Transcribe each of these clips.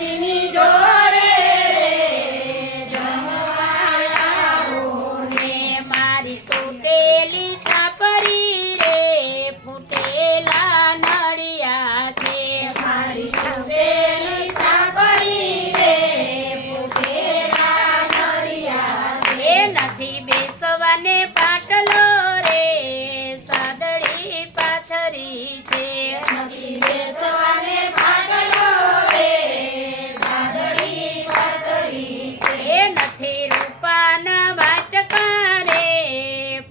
રાધાજીની જોડે રે જમવા આવો ને મારી તૂટેલી છાપરી રે ફૂટેલા નળિયા છે મારી તૂટેલી છાપરી રે ફૂટેલા નળિયા એ નથી બેસવાને પાટલો રે સાદડી પાથરી છે નથી બેસવાને પાટલો રે સાદડી પાથરી છે એ નથી રૂપાના વાટકા રે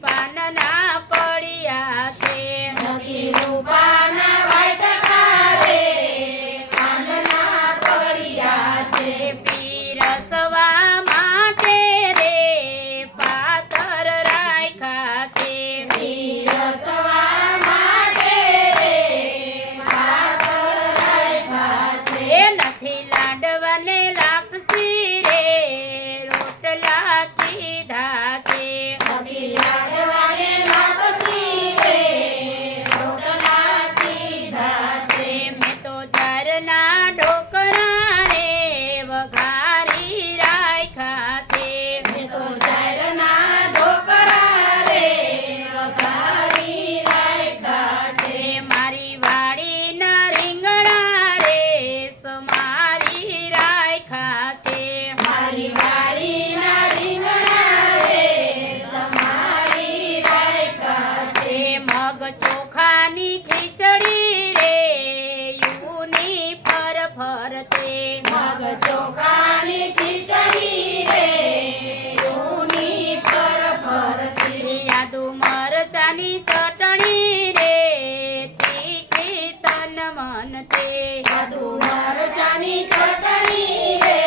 પાનના પડ્યા છે નથી રૂપાના વાટકા રે પાનના પડ્યા છે પીરસવા માટે રે પાતર રાખ્યા છે પીરસવા માટે રે પાતળ રાખ્યા છે એ નથી લાડવાને લાપસી રે રોટલા કીધા છે નથી લાડવાને લાપસી રે રોટલા કીધા છે મેં તો ઝરના ઢોકળા રે વઘારી રાખ્યા છે મેં તો ઝારના ઢોકળા રે વઘારી રાખ્યા છે મારી વાડીના રીંગણા રે સમારી રાખ્યા છે મારી વાડીના રીંગણા રે સમારી રાખ્યા છે મગ ચોખાની ખીચડી રે યુની પર ફરતે મગ ચોખાની ખીચડી રે ઊની પર ફરતી આદુ મરચાની ચટણી રે તીખી તન મન તે આદુ મરચાની ચટણી રે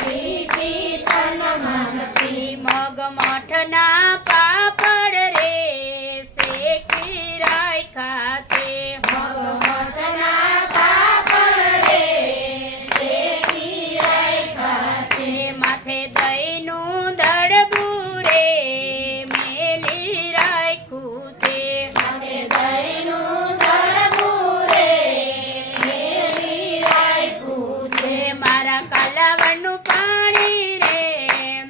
તીખી તન મનતી મગ મઠના પાપડ રે શેકી રાખ્યા છે મગ મઠના પાપડ રે શેકી રાખ્યા છે માથે દહીંનું દડબું રે મેલી રાખ્યું છે માથે દહીંનું દળવું રે મેલી રાખ્યું છે મારા કાલાવડનું પાણી રે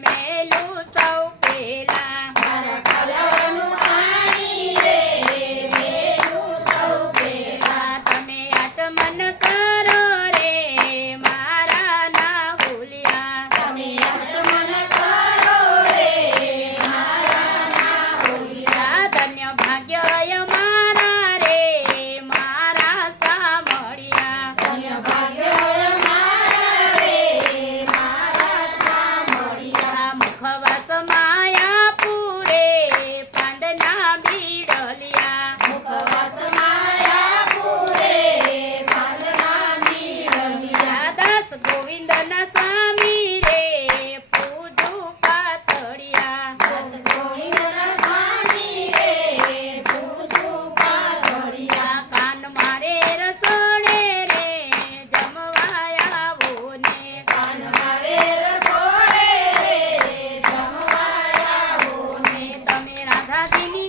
મેલું સૌ પેલા મારા કલરનું પાણી રે મેલું સૌ પેલા તમે આચમન કરો રે મારા ના ભૂલ્યા તમે આચમન કરો રે મારા ના ભૂલ્યા ધન્ય ભાગ્ય મારા રે મારા સામળિયા ધન્ય ભાગ્ય મારા રે મારા સામળિયા મુખવાસ માયા પૂરે પાંડના બીડલિયા મુખવાસ માયા પૂરે પાંદના મીળમિયા દાસ ગોવિંદના સ્વામી રે પૂજું પાતળિયા દસ ગોવિંદના સ્વામી રે પૂજું પાઘડિયા કાન મારે રસોડે રે જમવા આવો ને કાન મારે રસોડે રે જમવા આવો ને તમે રાધાજીની